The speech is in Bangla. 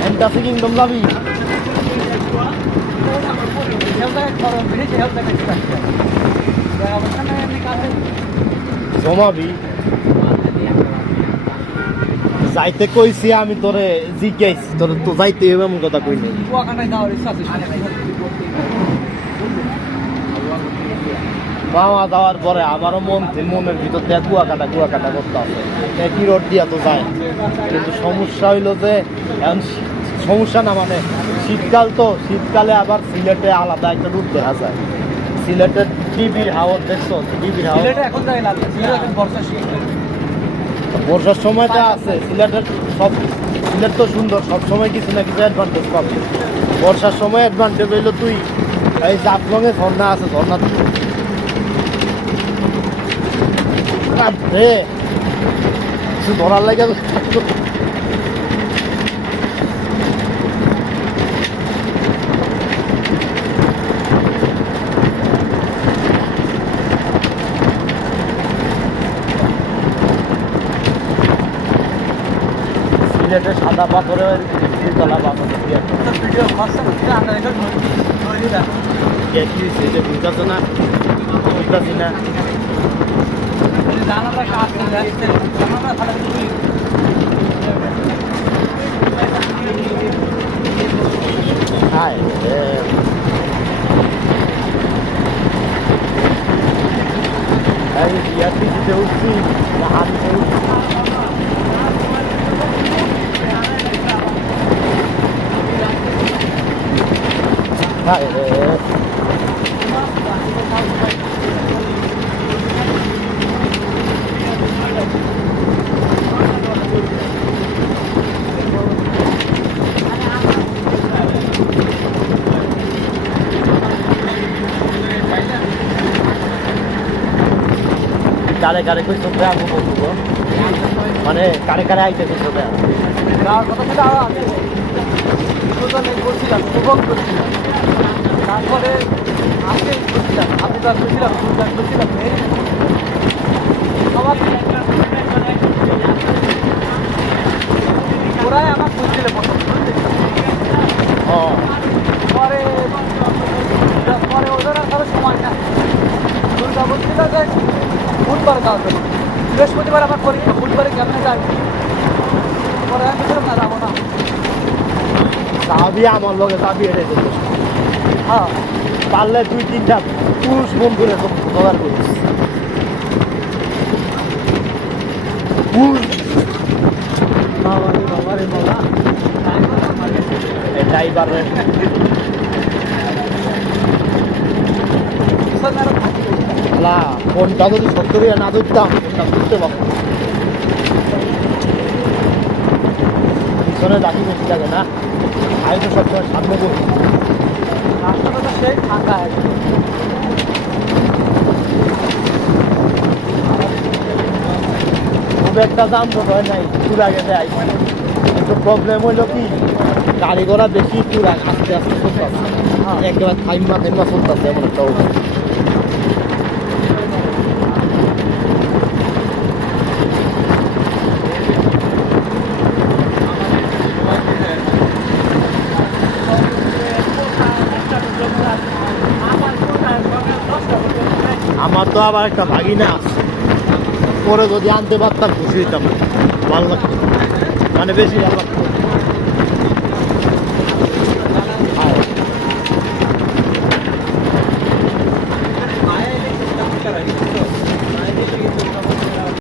Fantasy Kingdom যাবি? জমাবি যাইতে কইছি আমি তোরে জিজ্ঞাসি তোর তো যাইতে হবে এমন কথা কই নাই মামা যাওয়ার পরে আমারও মনের ভিতর দিয়ে কুয়াকাটা করতে হবে একই রোড দিয়া তো যায় কিন্তু সমস্যা হইলো যে এখন সমস্যা না মানে শীতকাল তো শীতকালে আবার সিলেটে আলাদা একটা রুট দেখা যায় সিলেটের টিভির হাওয়া দেখছো টিভির হাওয়া এখন বর্ষার সময় তো আছে সিলেটের সব সিলেট তো সুন্দর সব সময় কিছু না কিছু অ্যাডভান্টেজ পাবে বর্ষার সময় অ্যাডভান্টেজ হইলো তুই এই জাফলংয়ে ঝর্ণা আছে ঝর্ণা কিছু ধরার লাগে সিলেটের সাদা পাথরের তলা পাথর বুঝতে না বুঝতেছি না বিআরটিসিতে উঠছি হাতে উঠছি কারে কারে কই চোখে আনবো বলবো মানে কারে কারে আইতে কই চোখে তারপরে আজকে করছিলাম আমি তো করছিলাম ওরাই আমার করছিল পরে পরে ওদের আর সময় না দুর্গা বলছিল যে বুধবার যাওয়ার জন্য বৃহস্পতিবার আমার পরীক্ষা বুধবারে কেমনে যাই পরে আমি না যাবো না যাবি আমার লগে যাবি এটাই করতে হ্যাঁ পারলে 2-3টা পুরুষ বন্ধুরে জোগাড় করিস ড্রাইভার কোনটা যদি সত্তর না ধরতাম কোনটা বুঝতে পারবো পিছনে দাঁড়ি বেশি লাগে না আমি তো সবসময় সামনে বলি রাস্তাটা তো সেই ফাঁকা খুব একটা দাম তো হয় নাই পুরা গেছে আইসি একটু প্রবলেম হইলো কি গাড়ি ঘোড়া বেশি পুরা আস্তে আস্তে চলতেছে একেবারে থাইমা চলতেছে এমন একটা অবস্থা আমার তো আবার একটা ভাগিনা আছে পরে যদি আনতে পারতাম খুশি হইতাম ভালো লাগতো মানে বেশি ভালো লাগতো